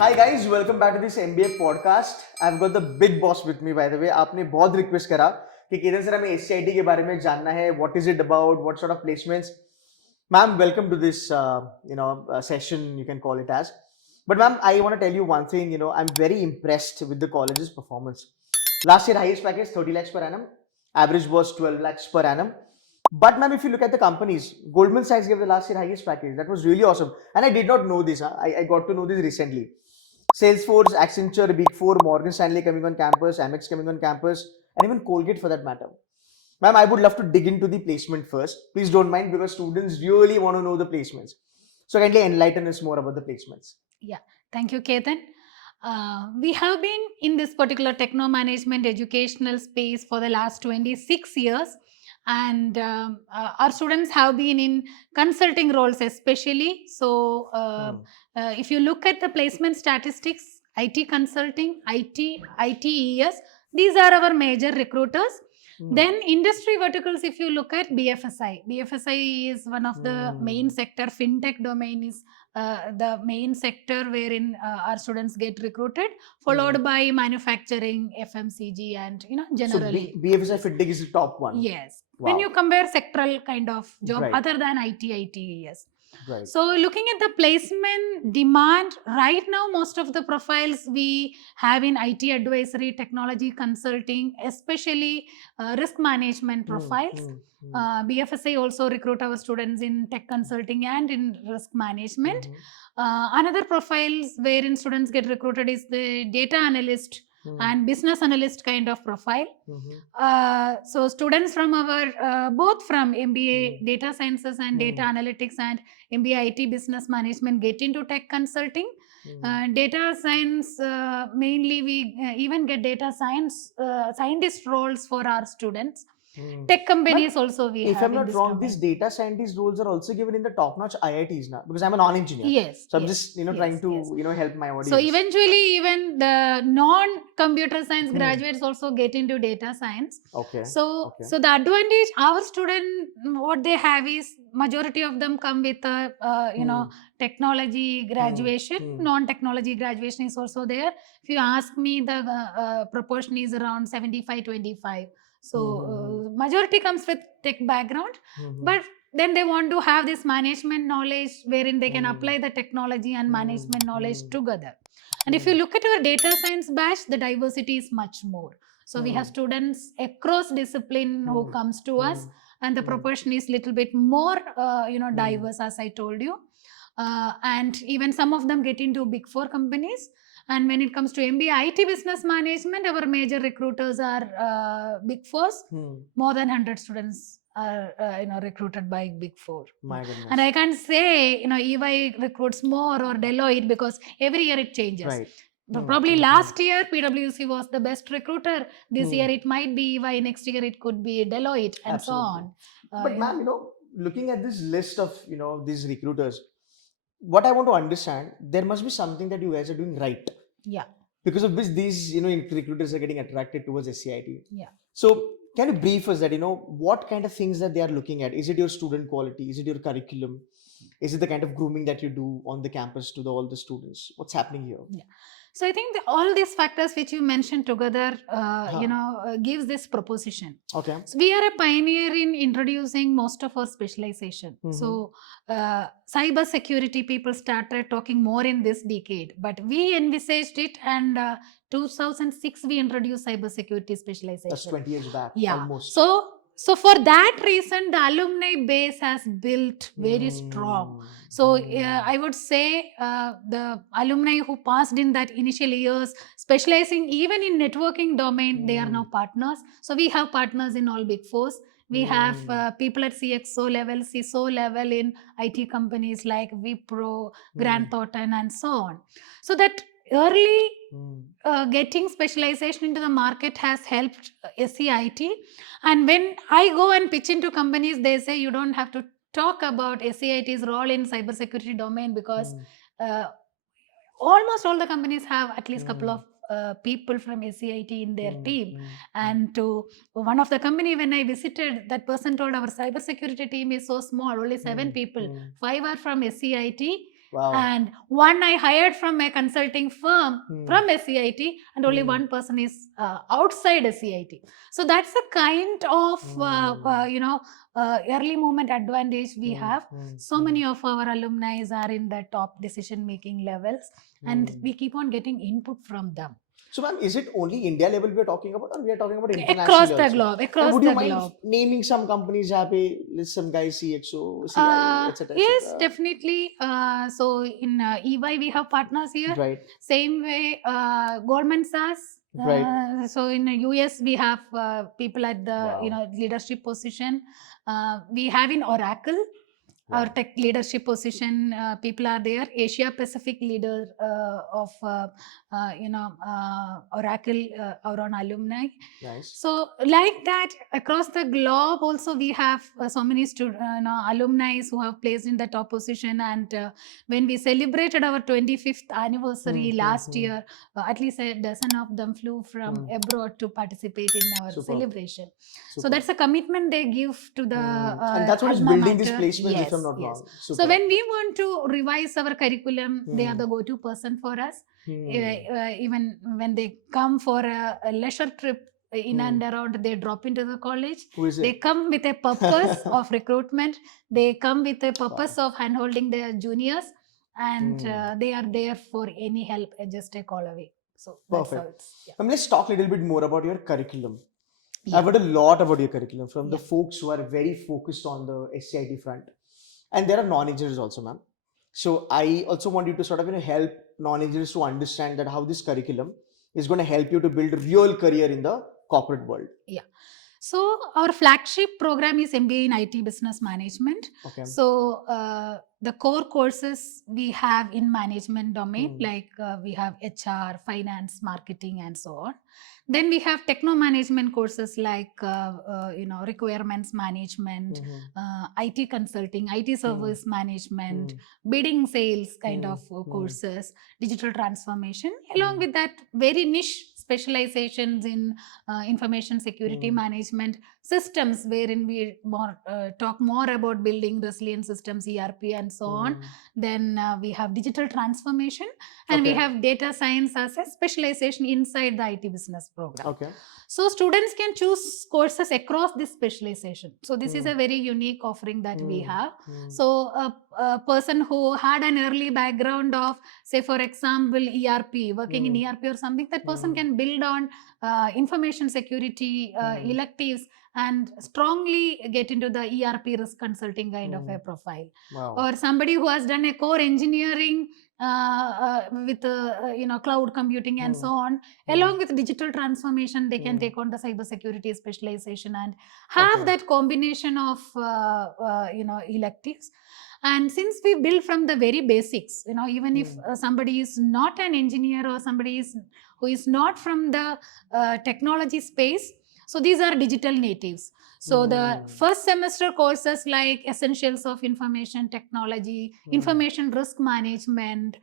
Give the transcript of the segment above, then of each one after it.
Hi guys, welcome back to this MBA podcast. I've got the big boss with me by the way. आपने बहुत request करा कि किधर sir हमें SCIT के बारे में जानना है. What is it about? What sort of placements? Ma'am, welcome to this session. You can call it as. But ma'am, I want to tell you one thing. I'm very impressed with the college's performance. Last year highest package 30 lakhs per annum. Average was 12 lakhs per annum. But ma'am, if you look at the companies, Goldman Sachs gave the last year highest package. That was really awesome. And I did not know this. I got to know this recently. Salesforce, Accenture, Big Four, Morgan Stanley coming on campus, Amex coming on campus, and even Colgate for that matter. Ma'am, I would love to dig into the placement first. Please don't mind because students really want to know the placements. So kindly enlighten us more about the placements. Yeah, thank you, Ketan. We have been in this particular techno management educational space for the last 26 years, and our students have been in consulting roles, especially. So, if you look at the placement statistics, IT consulting, ITES, these are our major recruiters. Then industry verticals, if you look at BFSI is one of the main sector. Fintech domain is the main sector wherein our students get recruited, followed by manufacturing, FMCG, and generally. So BFSI Fintech is the top one. Yes. Wow. When you compare sectoral kind of job Right. other than ITES. Right. So looking at the placement demand, right now most of the profiles we have in IT advisory, technology consulting, especially risk management profiles. BFSI also recruit our students in tech consulting and in risk management. Another profiles wherein students get recruited is the data analyst and business analyst kind of profile. So students from our both from MBA data sciences and data analytics and MBA IT business management get into tech consulting. Data science, mainly we even get data science scientist roles for our students. Tech companies also we If have I'm in not this wrong, domain. these data scientist roles are also given in the top-notch IITs now because I'm a non-engineer. Yes. So I'm just trying to help my audience. So eventually, even the non-computer science graduates also get into data science. Okay. So the advantage our student what they have is majority of them come with a technology graduation. Non-technology graduation is also there. If you ask me, the proportion is around 75-25. So majority comes with tech background, but then they want to have this management knowledge wherein they can apply the technology and management knowledge together. And if you look at our data science batch, the diversity is much more. So we have students across discipline who comes to us, and the proportion is little bit more diverse, as I told you. And even some of them get into big four companies. And when it comes to MBA IT business management, our major recruiters are big fours. More than 100 students are recruited by big four. My goodness. And I can't say EY recruits more or Deloitte because every year it changes. Right. Probably last year PwC was the best recruiter. This year it might be EY. Next year it could be Deloitte, and Absolutely. so on. But ma'am, looking at this list of these recruiters, what I want to understand, there must be something that you guys are doing right. Yeah. Because of which these recruiters are getting attracted towards SCIT. Yeah. So can you brief us that what kind of things that they are looking at? Is it your student quality? Is it your curriculum? Is it the kind of grooming that you do on the campus to all the students? What's happening here? Yeah. So I think all these factors which you mentioned together, gives this proposition. Okay. So we are a pioneer in introducing most of our specialization. So cyber security people started talking more in this decade, but we envisaged it, and 2006 we introduced cyber security specialization. That's 20 years back. Yeah. Almost. So for that reason, the alumni base has built very strong. So I would say the alumni who passed in that initial years, specializing even in networking domain, they are now partners. So we have partners in all big fours. We have people at CXO level, CISO level in IT companies like Wipro, Grant Thornton, and so on. So that early getting specialization into the market has helped SCIT. And when I go and pitch into companies, they say you don't have to talk about SCIT's role in cybersecurity domain because almost all the companies have at least couple of people from SCIT in their team. And to one of the company, when I visited, that person told our cybersecurity team is so small, only 7 people. 5 are from SCIT Wow. And one I hired from a consulting firm from SCIT, and only one person is outside SCIT. So that's the kind of early moment advantage we have. So many of our alumni are in the top decision making levels, and we keep on getting input from them. So, ma'am, is it only India level we are talking about, or we are talking about international Across the also? globe, And across would the you mind globe. naming some companies जहाँ पे list some guys CXO, CIO, etc. Yes, definitely. So in EY we have partners here. Right. Same way, Goldman Sachs. Right. So in the US we have people at the Wow. leadership position. We have in Oracle. Our tech leadership position people are there. Asia Pacific leader of Oracle, our own alumni. Nice. So like that, across the globe also we have so many alumni who have placed in the top position. And when we celebrated our 25th anniversary last year, at least a dozen of them flew from abroad to participate in our celebration. So that's a commitment they give to the and that's what is building this placement, Yes, if I'm not yes. wrong. So when we want to revise our curriculum, they are the go-to person for us. Even when they come for a leisure trip in and around, they drop into the college. Who is They it? come with a purpose of recruitment. They come with a purpose of handholding their juniors, and they are there for any help, just a call away. So that's how Perfect. it's. Let's talk a little bit more about your curriculum. Yeah. I've heard a lot about your curriculum from the folks who are very focused on the SCIT front, and there are non-engineers also, ma'am. So I also want you to sort of help non-engineers to understand that how this curriculum is going to help you to build a real career in the corporate world. Yeah. So our flagship program is MBA in IT Business Management. Okay. So the core courses we have in management domain, like we have HR, finance, marketing, and so on. Then we have techno management courses like requirements management, IT consulting, IT service management, bidding sales kind of courses, digital transformation. Along with that, very niche specializations in information security management, systems wherein we talk more about building resilient systems, ERP, and so on. Then we have digital transformation, and we have data science as a specialization inside the IT business program. Okay. So students can choose courses across this specialization. So this is a very unique offering that we have. So a person who had an early background of, say for example, ERP, working in ERP or something, that person can build on information security electives and strongly get into the ERP risk consulting kind of a profile. Wow. Or somebody who has done a core engineering with cloud computing and so on, along with digital transformation, they can take on the cybersecurity specialization and have that combination of electives. And since we build from the very basics, even if somebody is not an engineer or somebody who is not from the technology space, so these are digital natives. So the first semester courses like essentials of information technology, information risk management,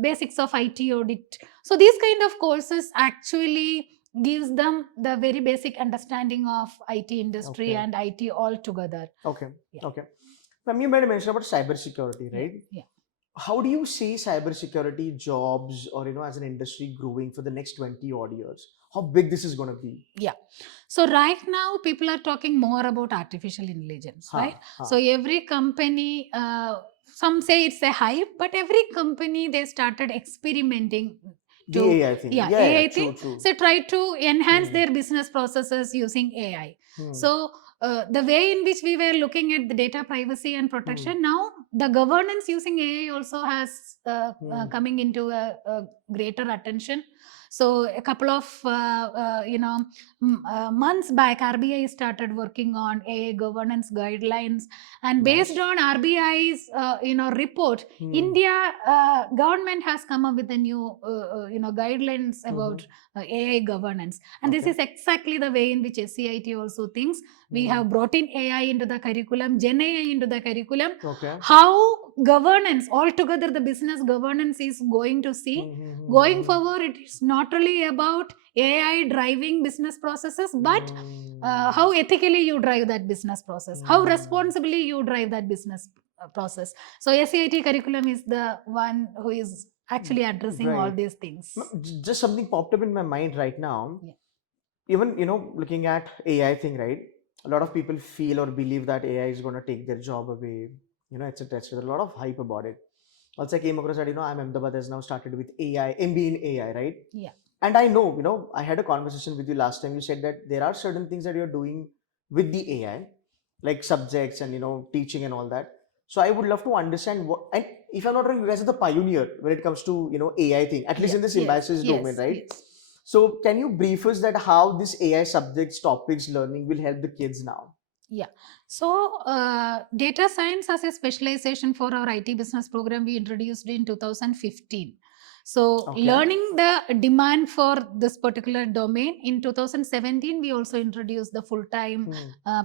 basics of IT audit. So these kind of courses actually gives them the very basic understanding of IT industry and IT altogether. Okay. Okay. Ma'am, you made a mention about cybersecurity, right? Yeah. How do you see cybersecurity jobs or as an industry growing for the next 20 odd years? How big this is going to be? Yeah. So right now people are talking more about artificial intelligence, right? So every company, some say it's a hype, but every company they started experimenting the AI thing. Yeah, AI thing. True. So try to enhance their business processes using AI. So the way in which we were looking at the data privacy and protection, now the governance using AI also has coming into a greater attention. So a couple of months back, RBI started working on AI governance guidelines, and based on RBI's report, India government has come up with a new guidelines about AI governance, and this is exactly the way in which SCIT also thinks. We have brought in AI into the curriculum, Gen AI into the curriculum. How governance altogether, the business governance is going to see. Going forward, it is not really about AI driving business processes, but how ethically you drive that business process, how responsibly you drive that business process. So SCIT curriculum is the one who is actually addressing all Right. these things. Just something popped up in my mind right now. Yeah. Even, looking at AI thing, right? A lot of people feel or believe that AI is going to take their job away, etc. etc. A lot of hype about it. Also, I came across that, I'm Ahmedabad has now started with AI, MBA in AI, right? Yeah. And I know, I had a conversation with you last time. You said that there are certain things that you're doing with the AI, like subjects and, teaching and all that. So I would love to understand what, and if I'm not wrong, you guys are the pioneer when it comes to, AI thing, at least Yeah. in the symbiosis domain, Yes. right? Yes. So can you brief us that how this AI subjects, topics, learning will help the kids now? Yeah. So, data science as a specialization for our IT business program, we introduced in 2015. So, Okay. learning the demand for this particular domain in 2017, we also introduced the full time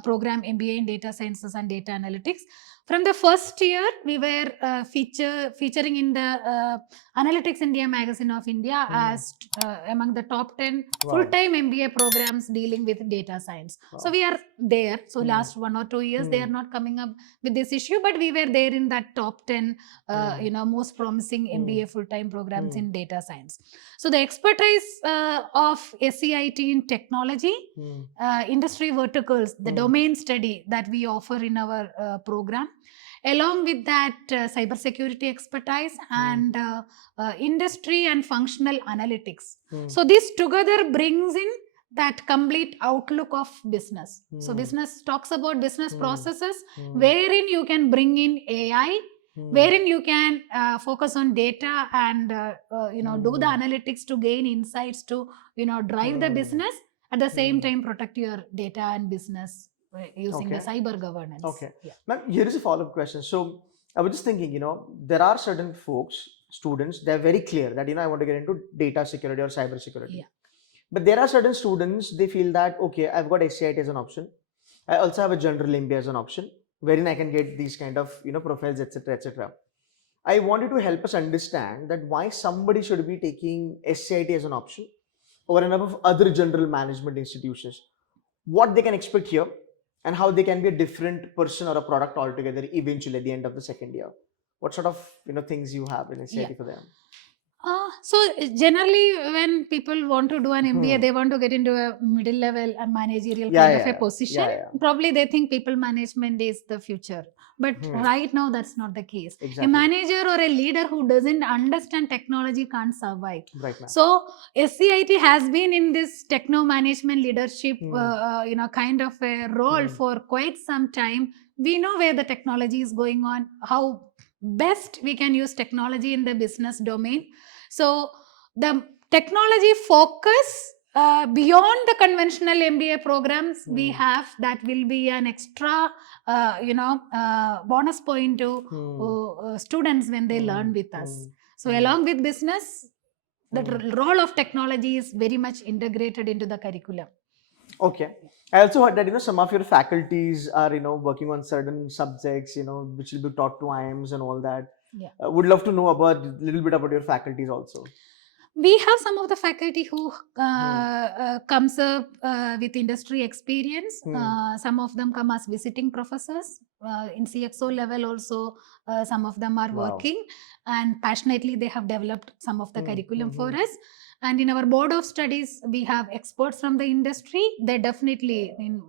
program MBA in data sciences and data analytics. From the first year, we were featuring in the Analytics India magazine of India as among the top 10 full time MBA programs dealing with data science. Wow. So we are there. So last 1 or 2 years, they are not coming up with this issue, but we were there in that top 10, most promising MBA full time programs in data science. So the expertise of SCIT in technology, industry verticals, the domain study that we offer in our program, along with that cybersecurity expertise and industry and functional analytics. So this together brings in that complete outlook of business. So business talks about business processes wherein you can bring in AI, wherein you can focus on data and do the analytics to gain insights to drive the business, at the same time protect your data and business using the cyber governance. Okay. Yeah. Ma'am, here is a follow-up question. So I was just thinking, there are certain folks, students, they're very clear that, I want to get into data security or cyber security. Yeah. But there are certain students, they feel that, okay, I've got SCIT as an option. I also have a general MBA as an option, wherein I can get these kind of, profiles, etc., etc. I wanted to help us understand that why somebody should be taking SCIT as an option over and above other general management institutions. What they can expect here and how they can be a different person or a product altogether eventually at the end of the second year. What sort of things you have in SCIT for them? So generally, when people want to do an MBA, they want to get into a middle level and managerial kind of a position. Probably they think people management is the future. But right now, that's not the case. Exactly. A manager or a leader who doesn't understand technology can't survive. Right, ma'am. So SCIT has been in this techno management leadership, kind of a role for quite some time. We know where the technology is going on, how best we can use technology in the business domain. So the technology focus beyond the conventional MBA programs we have, that will be an extra bonus point to students when they learn with us. So along with business, the role of technology is very much integrated into the curriculum. Okay. I also heard that some of your faculties are working on certain subjects which will be taught to IIMs and all that. Yeah. Would love to know about a little bit about your faculties also. We have some of the faculty who comes up with industry experience. Some of them come as visiting professors. In CXO level also, some of them are working, and passionately they have developed some of the curriculum for us. And in our board of studies, we have experts from the industry. They definitely, in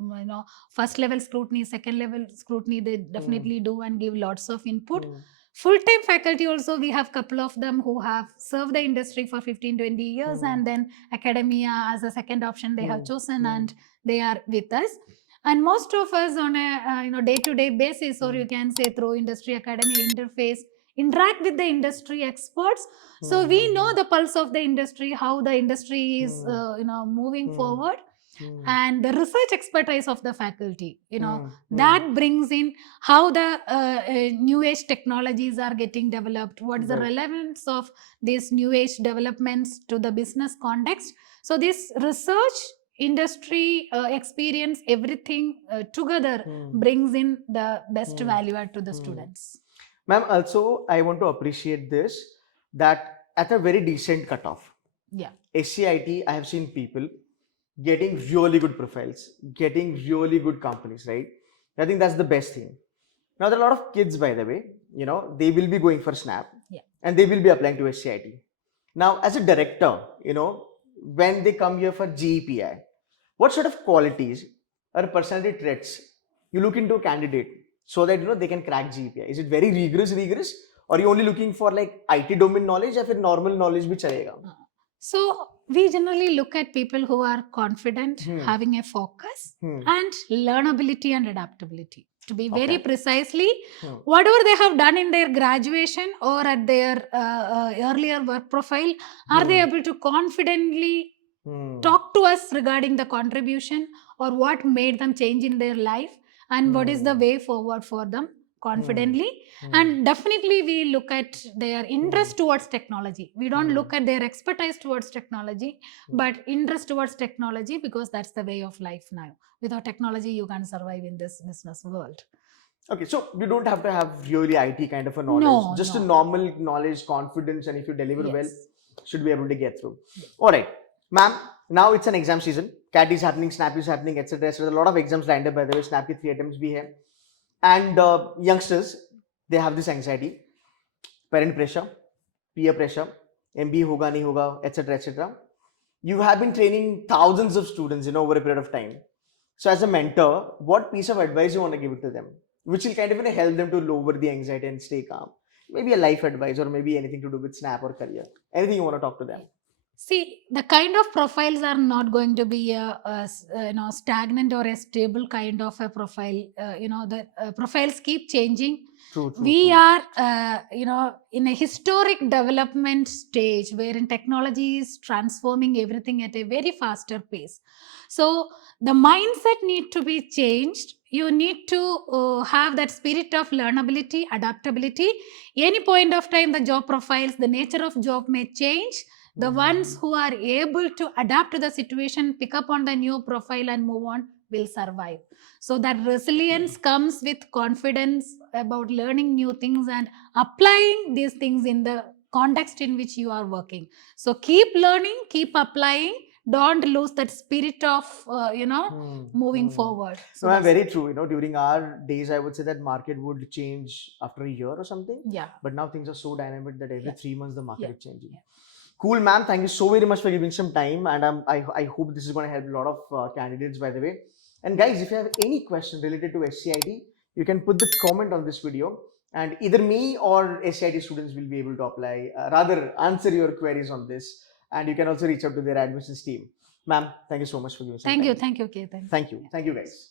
first level scrutiny, second level scrutiny, they definitely do and give lots of input. Full-time faculty also, we have couple of them who have served the industry for 15-20 years, and then academia as a second option they have chosen, and they are with us. And most of us on a day-to-day basis, or you can say through industry academia interface, interact with the industry experts. So we know the pulse of the industry, how the industry is moving forward. And the research expertise of the faculty, that brings in how the new age technologies are getting developed, what is the relevance of these new age developments to the business context. So this research, industry experience, everything together brings in the best value add to the students. Ma'am, also I want to appreciate this, that at a very decent cutoff, SCIT, I have seen people getting really good profiles, getting really good companies, right? I think that's the best thing. Now there are a lot of kids, by the way, they will be going for Snap, Yeah. and they will be applying to SCIT. Now, as a director, when they come here for GEPI, what sort of qualities or personality traits you look into a candidate so that they can crack GEPI? Is it very rigorous, or are you only looking for like IT domain knowledge, or normal knowledge bhi chalega? So we generally look at people who are confident, having a focus, and learnability and adaptability. To be very precisely, whatever they have done in their graduation or at their earlier work profile, are they able to confidently talk to us regarding the contribution or what made them change in their life and what is the way forward for them confidently. And definitely we look at their interest towards technology. We don't look at their expertise towards technology, but interest towards technology, because that's the way of life now. Without technology you can't survive in this business world. Okay, so you don't have to have really IT kind of a knowledge, just a normal knowledge, confidence, and if you deliver well, should be able to get through. All right, ma'am, now it's an exam season. CAT is happening, SNAP is happening, etc. So a lot of exams lined up, by the way. SNAP ki 3 attempts bhi hai. And youngsters, they have this anxiety, parent pressure, peer pressure, MBA hoga nahi hoga, etc. etc. You have been training thousands of students, over a period of time. So as a mentor, what piece of advice you want to give it to them, which will kind of help them to lower the anxiety and stay calm? Maybe a life advice, or maybe anything to do with SNAP or career. Anything you want to talk to them? See, the kind of profiles are not going to be a stagnant or a stable kind of a profile. The profiles keep changing. True. We are in a historic development stage wherein technology is transforming everything at a very faster pace. So the mindset need to be changed. You need to have that spirit of learnability, adaptability. Any point of time, the job profiles, the nature of job may change. The ones who are able to adapt to the situation, pick up on the new profile and move on, will survive. So that resilience comes with confidence about learning new things and applying these things in the context in which you are working. So keep learning, keep applying. Don't lose that spirit of moving forward. So no, very true. During our days, I would say that market would change after a year or something. Yeah. But now things are so dynamic that every 3 months the market is changing. Yeah. Cool, ma'am. Thank you so very much for giving some time, and I hope this is going to help a lot of candidates, by the way. And guys, if you have any question related to SCIT, you can put the comment on this video, and either me or SCIT students will be able to apply, rather answer your queries on this, and you can also reach out to their admissions team. Ma'am, thank you so much for giving some time. Thank you, Ketan. Thank you, guys.